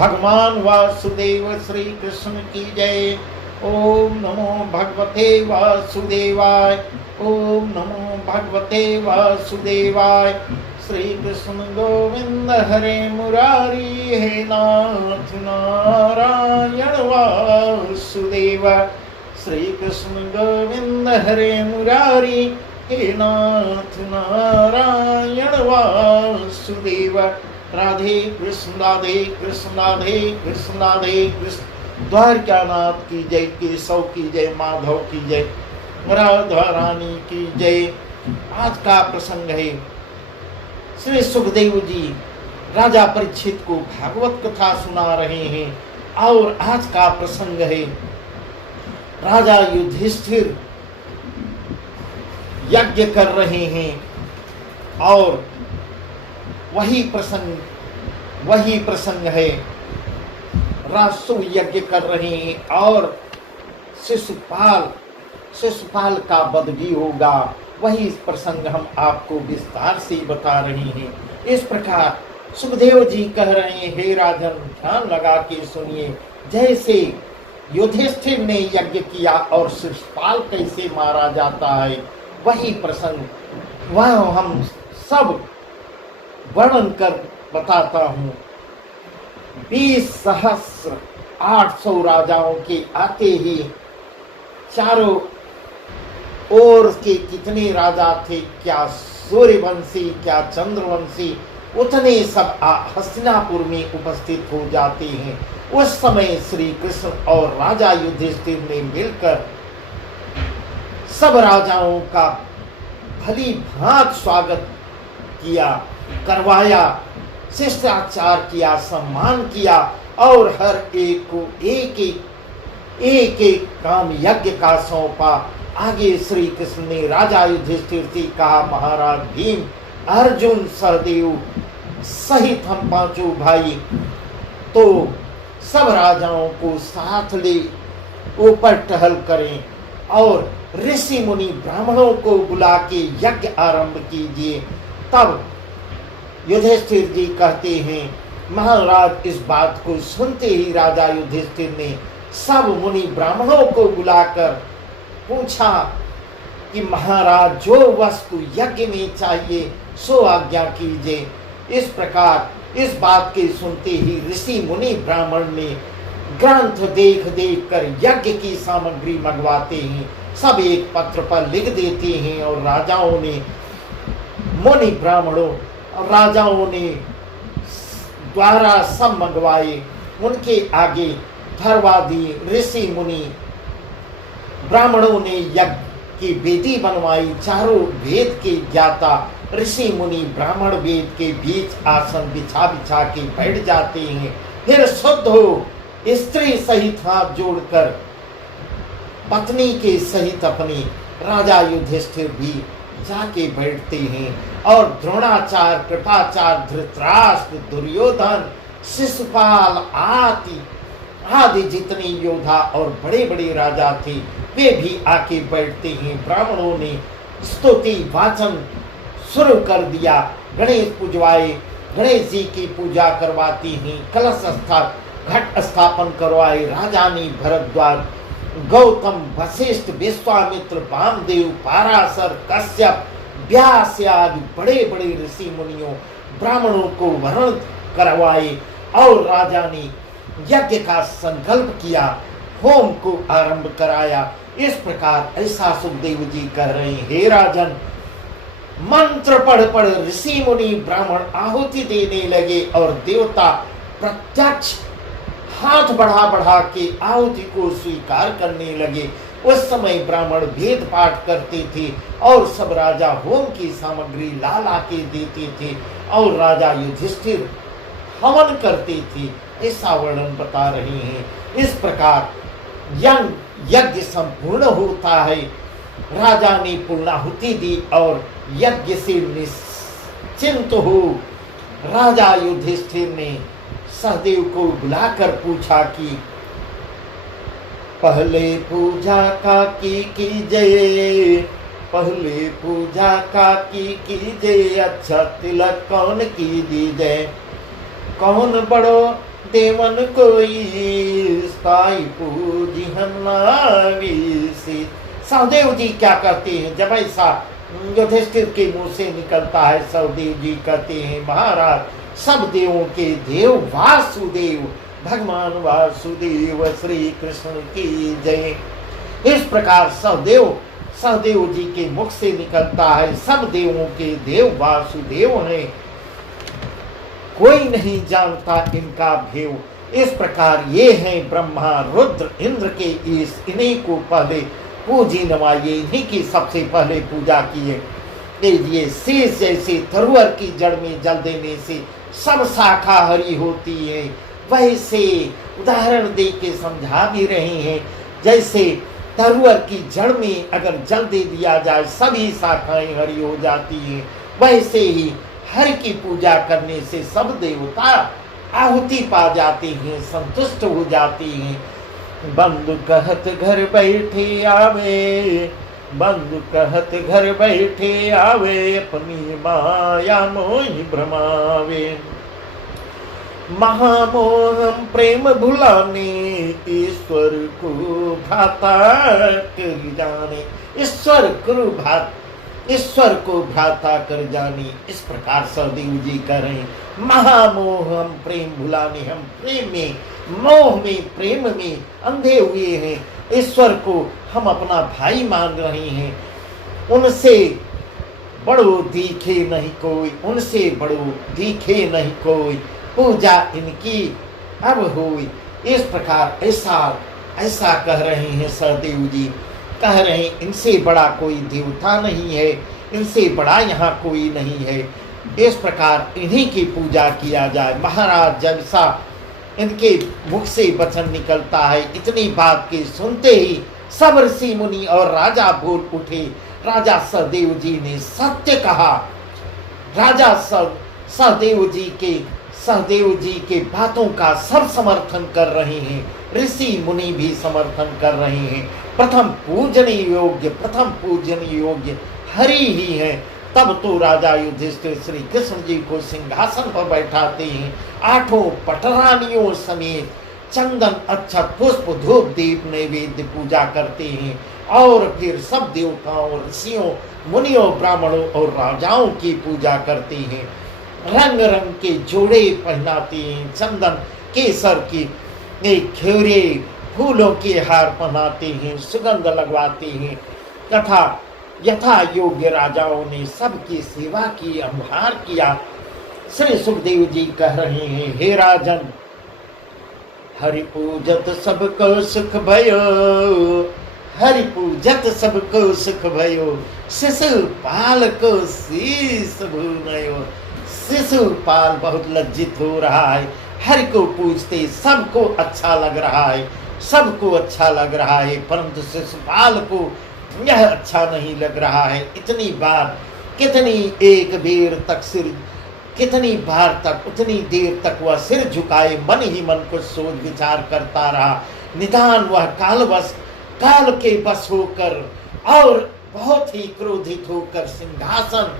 भगवान वासुदेव श्री कृष्ण की जय। ओम नमो भगवते वासुदेवाय। ओम नमो भगवते वासुदेवाय। श्री कृष्ण गोविंद हरे मुरारी, हे नाथ नारायण वासुदेव। श्री कृष्ण गोविंद हरे मुरारी, हे नाथ नारायण वासुदेव। राधे कृष्ण राधे कृष्ण राधे कृष्ण राधे कृष्ण। द्वारकानाथ की जय, केशव की जय, माधव की जय, राधा रानी की जय। आज का प्रसंग है, श्री सुखदेव जी राजा परीक्षित को भागवत कथा सुना रहे हैं। और आज का प्रसंग है, राजा युधिष्ठिर यज्ञ कर रहे हैं और वही प्रसंग है, राजसूय यज्ञ कर रहे हैं और शिशुपाल का वध भी होगा। वही प्रसंग हम आपको विस्तार से बता रहे हैं। इस प्रकार सुखदेव जी कह रहे हैं, हे राजन ध्यान लगा के सुनिए। जैसे युधिष्ठिर ने यज्ञ किया और शिशुपाल कैसे मारा जाता है, वही प्रसंग वह हम सब वर्णन कर बताता हूँ। 20,800 राजाओं के आते ही चारों ओर के कितने राजा थे, क्या सूर्यवंशी क्या चंद्रवंशी, उतने सब हस्तिनापुर में उपस्थित हो जाते हैं। उस समय श्री कृष्ण और राजा युधिष्ठिर ने मिलकर सब राजाओं का भली भांति स्वागत किया, करवाया, शिष्टाचार किया, सम्मान किया और हर एक को एक एक काम यज्ञ का सौंपा। आगे श्री कृष्ण ने राजा युधिष्ठिर से कहा, महाराज भीम, अर्जुन, सहदेव सहित हम पांचों भाई तो सब राजाओं को साथ ले ऊपर टहल करें और ऋषि मुनि ब्राह्मणों को बुला के यज्ञ आरंभ कीजिए। तब युधिष्ठिर जी कहते हैं, महाराज इस बात को सुनते ही राजा युधिष्ठिर ने सब मुनि ब्राह्मणों को बुलाकर पूछा कि महाराज जो वस्तु यज्ञ में चाहिए सो आज्ञा कीजिए। इस प्रकार इस बात के सुनते ही ऋषि मुनि ब्राह्मण ने ग्रंथ देख देख कर यज्ञ की सामग्री मंगवाते हैं, सब एक पत्र पर लिख देते हैं और राजाओं ने मुनि ब्राह्मणों राजाओं ने द्वारा सब मंगवाए, उनके आगे धरवा दी। ऋषि मुनि ब्राह्मणों ने यज्ञ की वेदी बनवाई। चारों वेद के ज्ञाता ऋषि मुनि ब्राह्मण वेद के बीच आसन बिछा बिछा के बैठ जाते हैं। फिर शुद्ध हो स्त्री सहित हाथ जोड़कर पत्नी के सहित अपनी राजा युधिष्ठिर भी जाके बैठते हैं और द्रोणाचार्य, कृपाचार्य, धृतराष्ट्र, दुर्योधन, शिशुपाल आदि जितने योद्धा और बड़े बड़े राजा थे वे भी आके बैठते हैं। ब्राह्मणों ने स्तुति वाचन शुरू कर दिया। गणेश पूजवाए, गणेश जी की पूजा करवाती हैं, कलश घट स्थापन करवाए। राजा ने भरद्वाज, गौतम, वशिष्ठ, विश्वामित्र, वामदेव, पाराशर, कश्यप, व्यास आदि बड़े बड़े ऋषि मुनियों ब्राह्मणों को वर्ण करवाए और राजा ने यज्ञ का संकल्प किया, होम को आरंभ कराया। इस प्रकार ऐसा सुखदेव जी कह रहे हैं, हे राजन, मंत्र पढ़ पढ़ ऋषि मुनि ब्राह्मण आहुति देने लगे और देवता प्रत्यक्ष हाथ बढ़ा बढ़ा के आहुति को स्वीकार करने लगे। उस समय ब्राह्मण वेद पाठ करते थे और सब राजा होम की सामग्री ला ला के देते थे और राजा युधिष्ठिर हवन करते थे। ऐसा वर्णन बता रहे हैं। इस प्रकार यज्ञ संपूर्ण होता है। राजा ने पूर्णाहुति दी और यज्ञ से निश्चिंत हो राजा युधिष्ठिर ने सहदेव को बुलाकर पूछा कि पहले पूजा का की जय, पहले पूजा का की जय, अच्छा तिलक कौन की दी जय, कौन बड़ो देवन कोई स्थाई पूजिहन नाविसी। सहदेव जी क्या कहते हैं जब ऐसा युधिष्ठिर के मुंह से निकलता है, सहदेव जी कहते हैं महाराज सब देवों के देव वासुदेव, भगवान वासुदेव श्री कृष्ण की जय। इस प्रकार सहदेव जी के मुख से निकलता है सब देवों के देव वासुदेव हैं, कोई नहीं जानता इनका भेव। इस प्रकार ये हैं ब्रह्मा रुद्र इंद्र के ईश, इन्हीं को पहले पूजी नवाइए, इन्हीं की सबसे पहले पूजा किए। ये शेष जैसे धरुअर की जड़ में जल देने से सब शाखा हरी होती है, वैसे उदाहरण दे के समझा भी रहे हैं। जैसे धरुअर की जड़ में अगर जल दे दिया जाए सभी शाखाएं हरी हो जाती हैं, वैसे ही हरि की पूजा करने से सब देवता आहुति पा जाते हैं, संतुष्ट हो जाते हैं। बंधु कहत घर बैठे आवे, बंधु कहत घर बैठे आवे, अपनी माया मोहि भ्रमावे। महामोहम प्रेम भुलाने, ईश्वर को भ्राता कर जाने। ईश्वर को भ्राता कर जाने, इस प्रकार सहदेव जी कह रहे हैं। महामोह हम प्रेम भुलाने, हम प्रेम में मोह में प्रेम में अंधे हुए हैं, ईश्वर को हम अपना भाई मान रहे हैं। उनसे बड़ो दिखे नहीं कोई, उनसे बड़ो दिखे नहीं कोई, पूजा इनकी अब हुई। इस प्रकार ऐसा कह रहे हैं सहदेव जी, कह रहे हैं इनसे बड़ा कोई देवता नहीं है, इनसे बड़ा यहाँ कोई नहीं है। इस प्रकार इन्हीं की पूजा किया जाए। महाराज जब सा इनके मुख से वचन निकलता है, इतनी बात के सुनते ही सब ऋषि मुनि और राजा बोल उठे। राजा सहदेव जी ने सत्य कहा। राजा सहदेव जी के बातों का सब समर्थन कर रहे हैं, ऋषि मुनि भी समर्थन कर रहे हैं। प्रथम पूजनीय योग्य हरि ही है। तब तो राजा युधिष्ठिर श्री कृष्ण जी को सिंहासन पर बैठाते हैं, आठों पटरानियों समेत चंदन अक्षत पुष्प धूप दीप नैवेद्य पूजा करते हैं, और फिर सब देवताओं ऋषियों मुनियों ब्राह्मणों और राजाओं की पूजा करते हैं। रंग रंग के जोड़े पहनाते हैं, चंदन केसर की घेरे फूलों के हार पहनाते हैं, सुगंध लगवाते हैं, तथा यथा योग्य राजाओं ने सबकी सेवा की, अनुहार किया। श्री सुखदेव जी कह रहे हैं, हे राजन, हरि पूजत सबको सुख भयो, हरि पूजत सबको सुख भयो, शिशुपाल को शीस भूनयो। शिशुपाल बहुत लज्जित हो रहा है, हरि को पूजते सबको अच्छा लग रहा है, सबको अच्छा लग रहा है, परंतु शिशुपाल को यह अच्छा नहीं लग रहा है। इतनी बार कितनी बार तक उतनी देर तक वह सिर झुकाए मन ही मन को सोच विचार करता रहा। निदान वह काल के बस होकर और बहुत ही क्रोधित होकर सिंहासन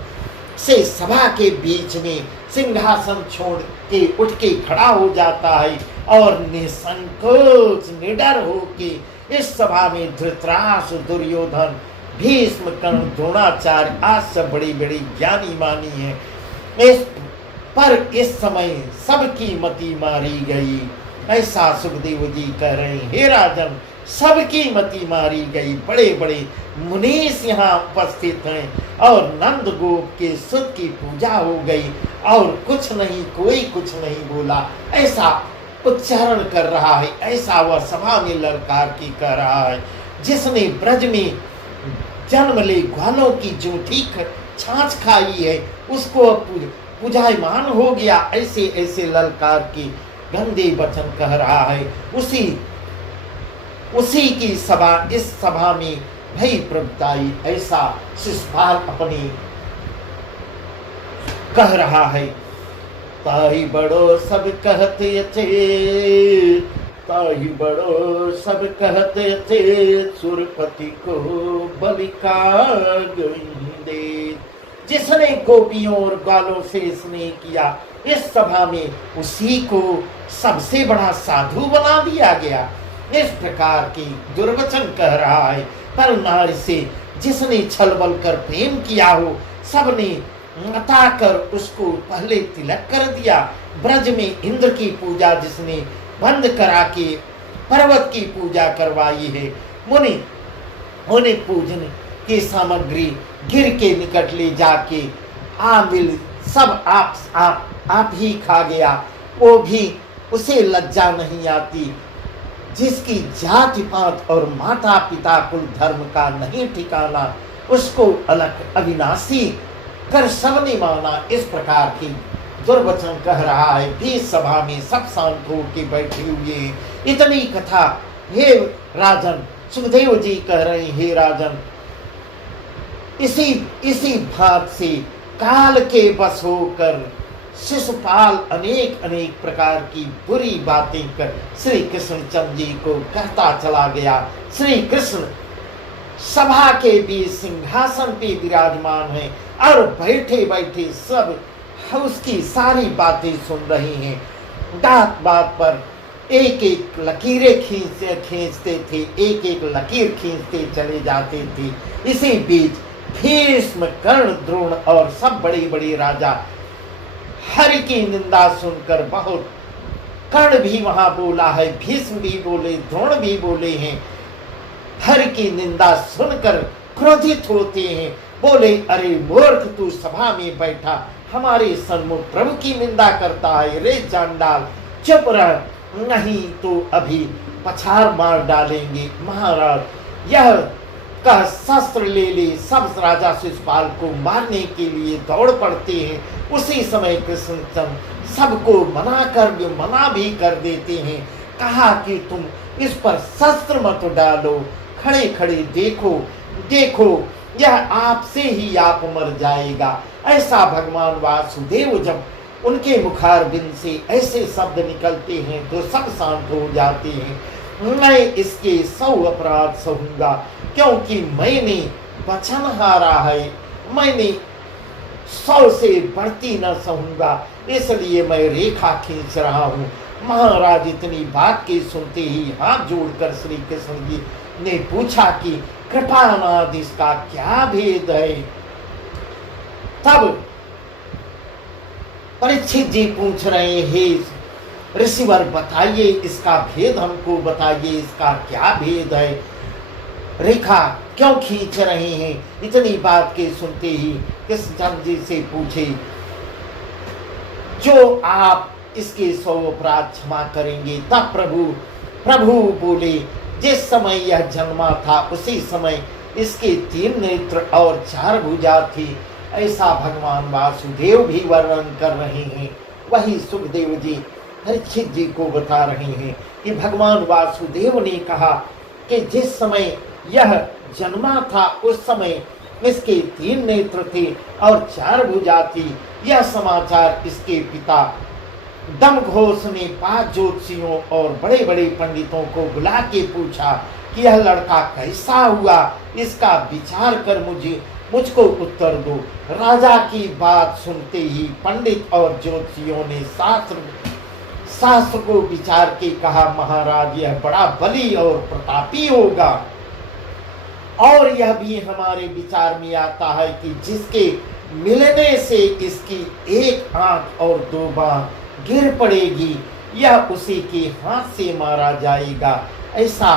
से सभा के बीच में सिंहासन छोड़ के उठ के खड़ा हो जाता है, और निसंकोच निडर होके इस सभा में धृतराष्ट्र, दुर्योधन, भीष्म, कर्ण, द्रोणाचार्य आज सब बड़ी बड़ी ज्ञानी मानी है, इस समय सबकी मति मारी गई। ऐसा सुखदेव जी कह रहे हैं, हे राजन, सबकी मति मारी गई। बड़े बड़े मुनीष यहाँ उपस्थित हैं, और नंद गोप के सुत की पूजा हो गई, और कोई कुछ नहीं बोला। ऐसा उच्चारण कर रहा है, ऐसा वह सभा में ललकार की कह रहा है। जिसने ब्रज में जन्म ले ग्वालों की जूठी छाछ खाई है, उसको पूजायमान हो गया। ऐसे ऐसे ललकार की गंदे वचन कह रहा है। उसी की सभा, इस सभा में भई प्रभुताई, ऐसा शिशुपाल अपनी कह रहा है। ताई बड़ो सब कहते थे, ताई बड़ो सब कहते थे, सुरपति को बलि का दे। जिसने गोपियों और ग्वालों से स्नेह किया, इस सभा में उसी को सबसे बड़ा साधु बना दिया गया। इस प्रकार की दुर्वचन कह रहा है। पर नारी से जिसने छल बल कर प्रेम किया हो, सबने मता कर उसको पहले तिलक कर दिया। ब्रज में इंद्र की पूजा जिसने बंद करा के पर्वत की पूजा करवाई है, मुनि उन्हें पूजन की सामग्री गिर के निकट ले जाके मिल सब आप ही खा गया। वो भी उसे लज्जा नहीं आती, जिसकी जाति पात और माता पिता कुल धर्म का नहीं ठिकाना, उसको अलग अविनाशी कर सबने माना। इस प्रकार की दुर्वचन कह रहा है। बीच सभा में सब शांत हो के बैठे हुए हैं। इतनी कथा हे राजन, सुखदेव जी कह रहे हैं, हे राजन, इसी भात से काल के बस होकर शिशुपाल अनेक अनेक प्रकार की बुरी बातें कर श्री कृष्ण चंद्र जी को कहता चला गया। श्री कृष्ण सभा के बीच सिंहासन पे विराजमान है और बैठे बैठे सब उसकी सारी बातें सुन रहे हैं। बात बात पर एक एक लकीरें खींचते थे, एक एक लकीर खींचते चले जाते थे। इसी बीच भीष्म, कर्ण, द्रोण और सब बड़े बड़े राजा हरि की निंदा सुनकर बहुत, कर्ण भी वहां बोला है, भीष्म भी बोले, द्रोण भी बोले हैं, हरि की निंदा सुनकर क्रोधित होते हैं। बोले, अरे मूर्ख, तू सभा में बैठा हमारे सन्मुख प्रभु की निंदा करता है। रे चांडाल, चुप रह, नहीं तो अभी पछाड़ मार डालेंगे। महाराज यह कह शस्त्र ले सब राजा शिशुपाल को मारने के लिए दौड़ पड़ते हैं। उसी समय कृष्णचंद्र सबको मना भी कर देते हैं। कहा कि तुम इस पर शस्त्र मत डालो, खड़े खड़े देखो यह आपसे ही आप मर जाएगा। ऐसा भगवान वासुदेव जब उनके मुखारबिंद से ऐसे शब्द निकलते हैं तो सब शांत हो जाते हैं। मैं इसके 100 अपराध सहूंगा, क्योंकि मैंने वचन हारा है। मैंने 100 से बढ़ती न सहूंगा, इसलिए मैं रेखा खींच रहा हूँ। महाराज इतनी बात के सुनते ही हाथ जोड़कर श्री कृष्ण जी ने पूछा कि कृपानाद इसका क्या भेद है। तब परीक्षित जी पूछ रहे हैं, ऋषिवर बताइए, इसका भेद हमको बताइए, इसका क्या भेद है। रेखा क्यों खींच रहे हैं। इतनी बात के सुनते ही कृष्णचंद्र जी से पूछे, जो आप इसके 100 अपराध क्षमा करेंगे। तब प्रभु बोले, जिस समय यह जन्मा था उसी समय इसके 3 नेत्र और 4 भुजा थी। ऐसा भगवान वासुदेव भी वर्णन कर रहे हैं। वही सुखदेव जी परीक्षित जी को बता रहे हैं कि भगवान वासुदेव ने कहा कि जिस समय यह जन्मा था उस समय इसके 3 नेत्र थे और 4 भुजा थी। यह समाचार इसके पिता दमघोष ने 5 ज्योतिषियों और बड़े बड़े पंडितों को बुला के पूछा कि यह लड़का कैसा हुआ, इसका विचार कर मुझको उत्तर दो। राजा की बात सुनते ही पंडित और ज्योतिषियों ने शास्त्र को विचार के कहा, महाराज यह बड़ा बली और प्रतापी होगा। और यह भी हमारे विचार में आता है कि जिसके मिलने से इसकी 1 आंख और 2 बांह गिर पड़ेगी, यह उसी के हाथ से मारा जाएगा। ऐसा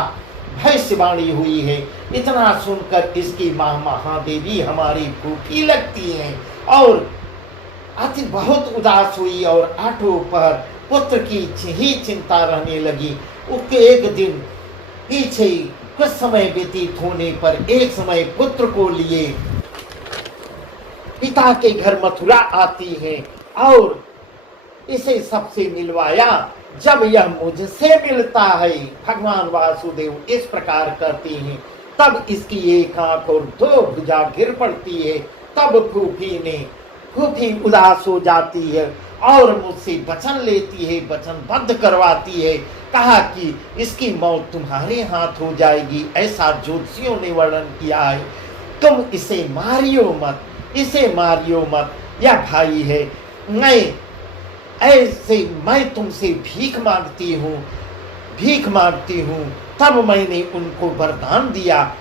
भविष्यवाणी हुई है। इतना सुनकर इसकी मां महादेवी हमारी फूफी लगती हैं और अति बहुत उदास हुई और 8 पहर पुत्र की ही चिंता रहने लगी। उसके एक दिन पीछे कुछ समय व्यतीत होने पर एक समय पुत्र को लिए पिता के घर मथुरा आती है और इसे सबसे मिलवाया। जब यह मुझसे मिलता है, भगवान वासुदेव इस प्रकार करते हैं, तब इसकी 1 आंख और 2 भुजा गिर पड़ती है। तब फूफी उदास हो जाती है और मुझसे वचन लेती है, वचनबद्ध करवाती है। कहा कि इसकी मौत तुम्हारे हाथ हो जाएगी, ऐसा ज्योतिषियों ने वर्णन किया है। तुम इसे मारियो मत, इसे मारियो मत, यह भाई है। मैं ऐसे मैं तुमसे भीख मांगती हूँ। तब मैंने उनको वरदान दिया।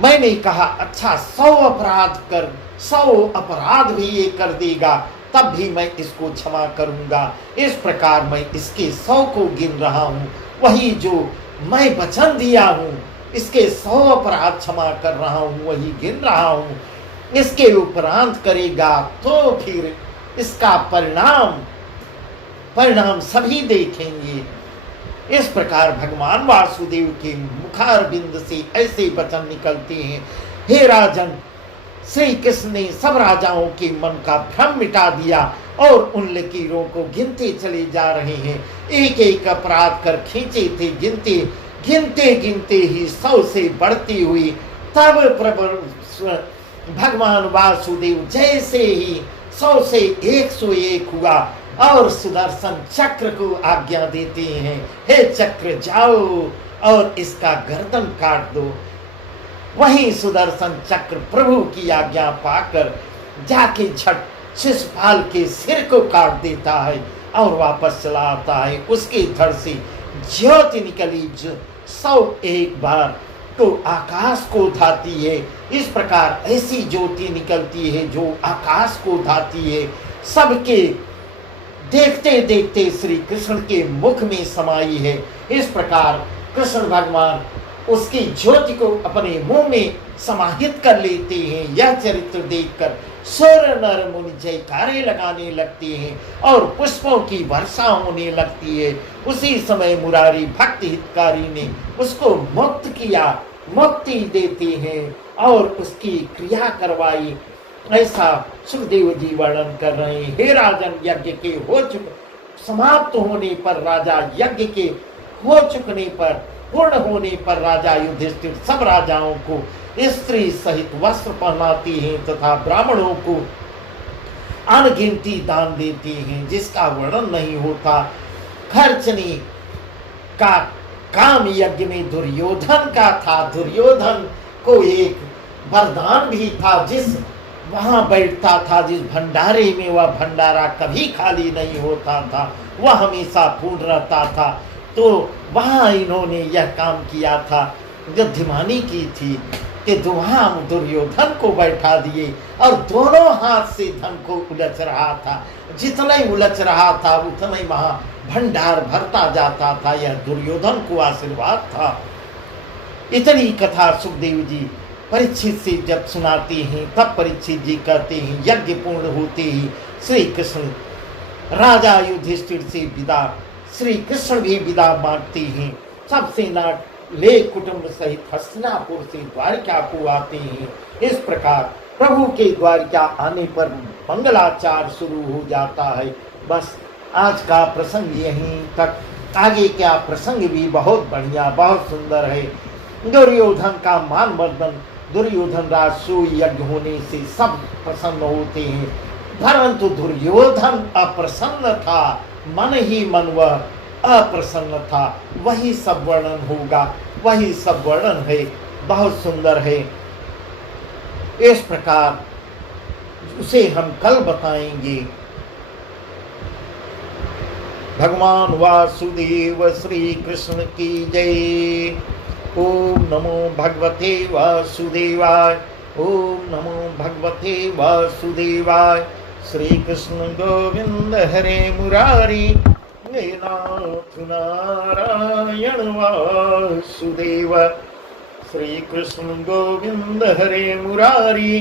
मैंने कहा अच्छा 100 अपराध कर, 100 अपराध भी ये कर देगा तब भी मैं इसको क्षमा करूंगा। इस प्रकार मैं इसके 100 को गिन रहा हूँ, वही जो मैं वचन दिया हूँ, इसके 100 अपराध क्षमा कर रहा हूँ, वही गिन रहा हूँ। इसके उपरांत करेगा तो फिर इसका परिणाम सभी देखेंगे। इस प्रकार भगवान वासुदेव के मुखारबिंद से ऐसे वचन निकलते हैं। हे राजन, श्री कृष्ण ने सब राजाओं के मन का भ्रम मिटा दिया और उन लकीरों को गिनते चले जा रहे हैं। एक एक अपराध कर खींचे थे, गिनते ही 100 से बढ़ती हुई। तब प्रभु भगवान वासुदेव जैसे ही 100 से 101 हुआ और सुदर्शन चक्र को आज्ञा देते हैं, हे चक्र जाओ और इसका गर्दन काट दो। वहीं सुदर्शन चक्र प्रभु की आज्ञा पाकर जाके झट शिशुपाल के सिर को काट देता है और वापस चला आता है। उसके धड़ से ज्योति निकली 101 बार तो आकाश को धाती है। इस प्रकार ऐसी ज्योति निकलती है जो आकाश को धाती है। सबके देखते देखते श्री कृष्ण के मुख में समाई है। इस प्रकार कृष्ण भगवान उसकी ज्योति को अपने मुंह में समाहित कर लेते हैं। यह चरित्र देखकर सुर नर मुनि जयकारे लगाने लगते हैं और पुष्पों की वर्षा होने लगती है। उसी समय मुरारी भक्त हितकारी ने उसको मुक्त किया, मुक्ति देते हैं और उसकी क्रिया करवाई। ऐसा सुखदेव जी वर्णन कर रहे हैं। हे राजन, यज्ञ के समाप्त होने पर राजा यज्ञ के हो चुकने पर पूर्ण होने पर राजा युधिष्ठिर सब राजाओं को स्त्री सहित वस्त्र पहनाती हैं तथा ब्राह्मणों को अनगिनती दान देती हैं, जिसका वर्णन नहीं होता। खर्चनी का काम यज्ञ में दुर्योधन का था। दुर्योधन को एक वरदान भी था, जिस वहां बैठता था, जिस भंडारे में, वह भंडारा कभी खाली नहीं होता था, वह हमेशा पूर्ण रहता था। तो वहां इन्होंने यह काम किया था, युद्धमानी की थी कि वहां दुर्योधन को बैठा दिए और दोनों हाथ से धन को उलझ रहा था। जितना ही उलझ रहा था उतना ही वहां भंडार भरता जाता था। यह दुर्योधन को आशीर्वाद था। इतनी कथा सुखदेव जी परीक्षित से जब सुनाते हैं तब परीक्षित जी कहते हैं यज्ञ पूर्ण होते ही श्री कृष्ण राजा युधिष्ठिर से विदा, श्री कृष्ण भी विदा मांगते हैं। सब सेना ले कुटुंब सहित हस्तिनापुर से द्वारिका को आते हैं। इस प्रकार प्रभु के द्वारिका आने पर मंगलाचार शुरू हो जाता है। बस आज का प्रसंग यहीं तक। आगे क्या प्रसंग भी बहुत बढ़िया, बहुत सुंदर है। दुर्योधन का मानवर्धन, दुर्योधन राजसूय यज्ञ होने से सब प्रसन्न होते हैं, परंतु दुर्योधन अप्रसन्न था, मन ही मन वह अप्रसन्न था। वही सब वर्णन होगा, वही सब वर्णन है, बहुत सुंदर है। इस प्रकार उसे हम कल बताएंगे। भगवान वासुदेव श्री कृष्ण की जय। ओम नमो भगवते वासुदेवाय। ओम नमो भगवते वासुदेवाय। श्री कृष्ण गोविंद हरे मुरारी, हे नाथ नारायण वासुदेव। श्री कृष्ण गोविंद हरे मुरारी,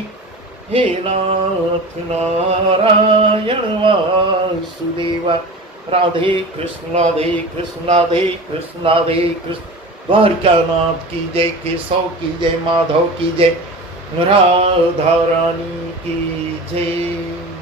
हे नाथ नारायण वासुदेव। राधे कृष्ण राधे कृष्ण राधे कृष्ण राधे कृष्ण। द्वारकानाथ की जय, केशव की जय, माधव की जय, राधा रानी की जय।